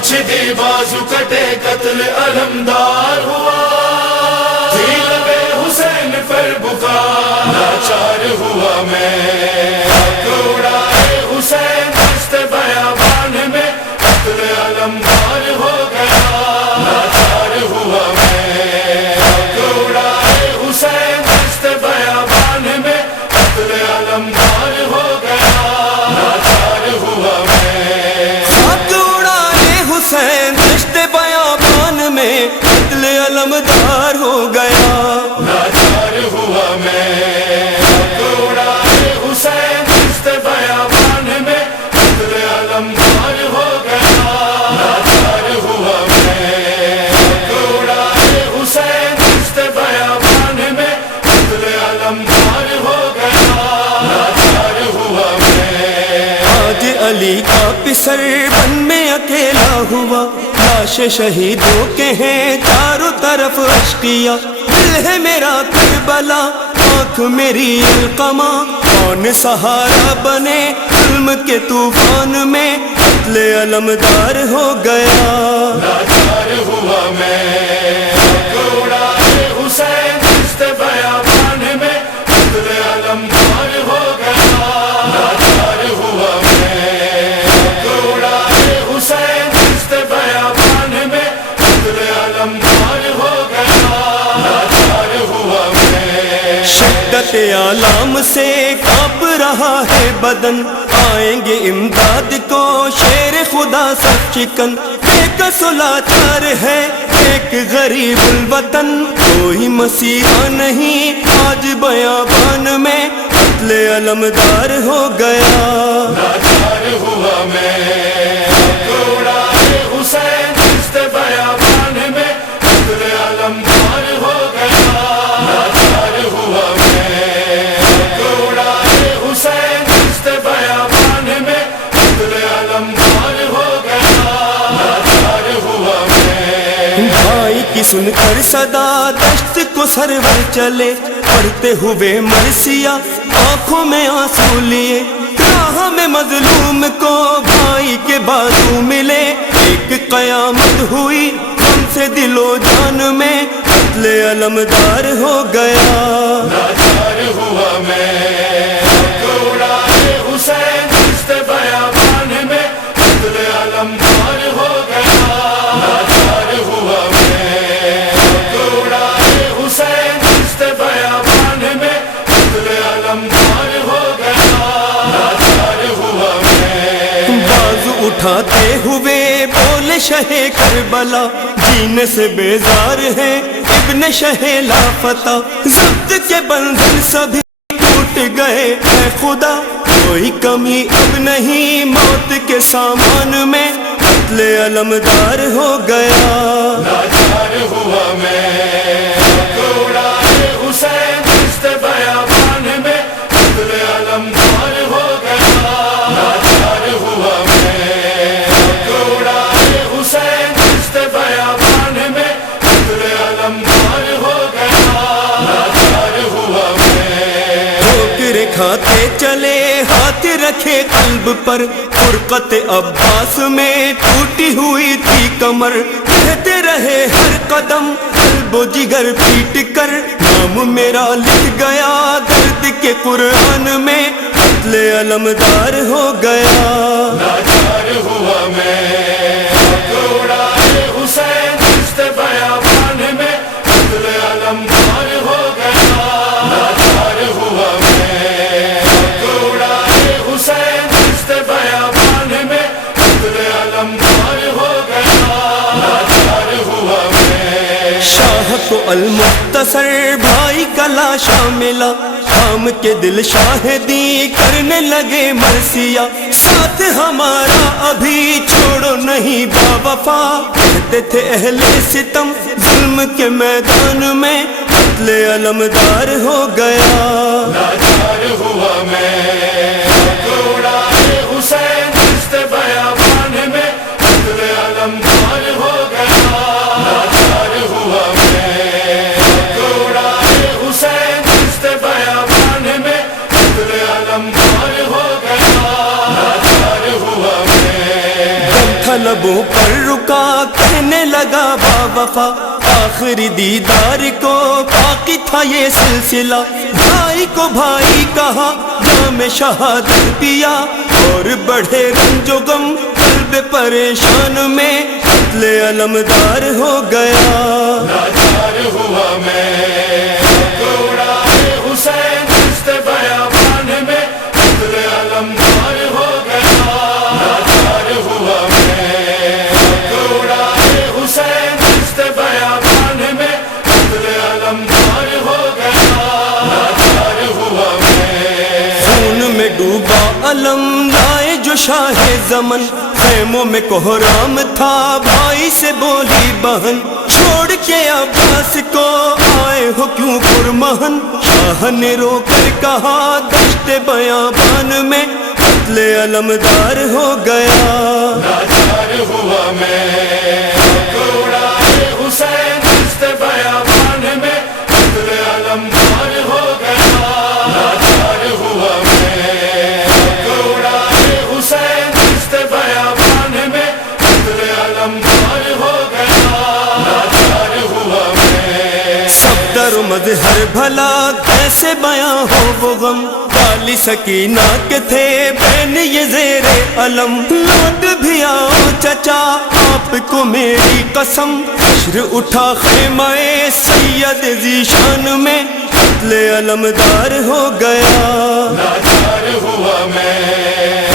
چھدی بازو کٹے قتل علمدار ہوا، تھی لبے حسین پر بکار لاچار ہوا میں، حق اڑائے حسین دست بیابان میں قتل علمدار ہو گیا، لاچار ہوا میں، حق اڑائے حسین دست بیابان میں قتل علمدار ہو گیا، لاچار ہوا میں، حق اڑائے حسین دشت بیابان میں قتل علمدار ہو گیا، لاچار ہوا میں، حق اڑائے حسین دست بیابان میں قتل علمدار ہو گیا، لاچار ہوا میں، حق اڑائے حسین دست بیابان میں قتل علمدار ہو گیا، لاچار ہوا میں، آج علی کا پسر بن میں اکیلا ہوا، لاش شہیدوں کے ہیں چاروں طرف اشقیا، دل ہے میرا کربلا آنکھ میری القما، کون سہارا بنے ظلم کے طوفان میں قتل علمدار ہو گیا، لاچار ہوا میں، حق اڑائے حسین دست بیابان میں قتل علمدار ہو گیا، لاچار ہوا میں، حق اڑائے حسین دست بیابان میں قتل علمدار ہو گیا، لاچار ہوا میں، شدت آلام سے کانپ رہا ہے بدن، آئیں گے امداد کو شیر خدا سب چکن، ایک لاچار ہے ایک غریب الوطن، کوئی مسیحا نہیں آج بیابان میں قتل علمدار ہو گیا، لاچار ہوا میں، حق اڑائے حسین دست بیابان میں قتل علمدار ہو گیا، لاچار ہوا میں، حق اڑائے حسین دست بیابان میں قتل علمدار ہو گیا، لاچار ہوا میں، بھائی کی سن کر صدا دشت کو سرور چلے، پڑھتے ہوئے مرثیہ آنکھوں میں آنسو لیے، راہ میں مظلوم کو بھائی کے بازو ملے، ایک قیامت ہوئی ہم سے دل و جان میں قتل علمدار ہو گیا، لاچار ہوا میں، حق اڑائے حسین دست بیابان میں قتل علمدار ہو گیا، لاچار ہوا میں، حق اڑائے حسین دست بیابان میں قتل علمدار ہو گیا، لاچار ہوا میں، بازو اٹھاتے ہوئے بولے شہ کربلا، جینے سے بیزار ہے ابن شہ لافتہ، ضبط کے بندھن سبھی ٹوٹ گئے اے خدا، کوئی کمی اب نہیں موت کے سامان میں قتل علمدار ہو گیا، لاچار ہوا میں، حق اڑائے حسین دست بیابان میں قتل علمدار ہو گیا، لاچار ہوا میں، حق اڑائے حسین دست بیابان میں قتل علمدار ہو گیا، لاچار ہوا میں، ٹھوکر کھاتے چلے ہاتھ رکھے قلب پر، فرقت عباس میں ٹوٹی ہوئی تھی کمر، کہتے رہے ہر قدم قلب و جگر پیٹ کر، نام میرا لکھ گیا درد کے قرآن میں قتل علمدار ہو گیا، لاچار ہوا میں، حق اڑائے حسین دست بیابان میں قتل علمدار ہو گیا، لاچار ہوا میں، حق اڑائے حسین دست بیابان میں قتل علمدار ہو گیا، لاچار ہوا میں، شاہ کو المختصر بھائی کا لاشا ملا، شام کے دل شاہدی کرنے لگے مرثیہ، ساتھ ہمارا ابھی چھوڑو نہیں با وفا، کہتے تھے اہل ستم ظلم کے میدان میں قتل علمدار ہو گیا، لاچار ہوا میں، حق اڑائے حسین دست بیابان میں قتل علمدار ہو گیا، لاچار ہوا میں، حق اڑائے حسین دست بیابان میں قتل علمدار ہو گیا، لاچار ہوا میں، لبوں پر وفا، آخری دیدار کو باقی تھا یہ سلسلہ، بھائی کو بھائی کہا جام شہادت پیا، اور بڑھے رنج و غم قلب پریشان میں قتل علمدار ہو گیا۔ لاچار ہوا میں کوڑا حسین دست بیابان میں قتل علمدار ہو گیا۔ لاچار ہوا میں کوڑا حسین دست بیابان میں قتل علمدار ہو گیا۔ لاچار ہوا میں خون میں ڈوبا علم لائے جو شاہ زمن، خیموں میں کوہرام تھا بھائی سے بولی بہن، چھوڑ کے عباس کو آئے ہو کیوں پرمہن، شاہ نے رو کر کہا دشت بیابان میں قتل علمدار ہو گیا۔ لاچار ہوا میں کوڑا حسین دست بیابان میں قتل علمدار ہو گیا۔ لاچار ہوا میں کوڑا حسین دست بیابان میں قتل علمدار ہو گیا۔ لاچار ہوا میں صفدر و مظہر بھلا کیسے بیاں ہو وہ غم، والی سکینہ کے تھے بین یہ زیر علم، لوٹ بھی آؤ چچا آپ کو میری قسم، حشر اٹھا خیمہ سید ذیشان میں قتل علمدار ہو گیا۔ لاچار ہوا میں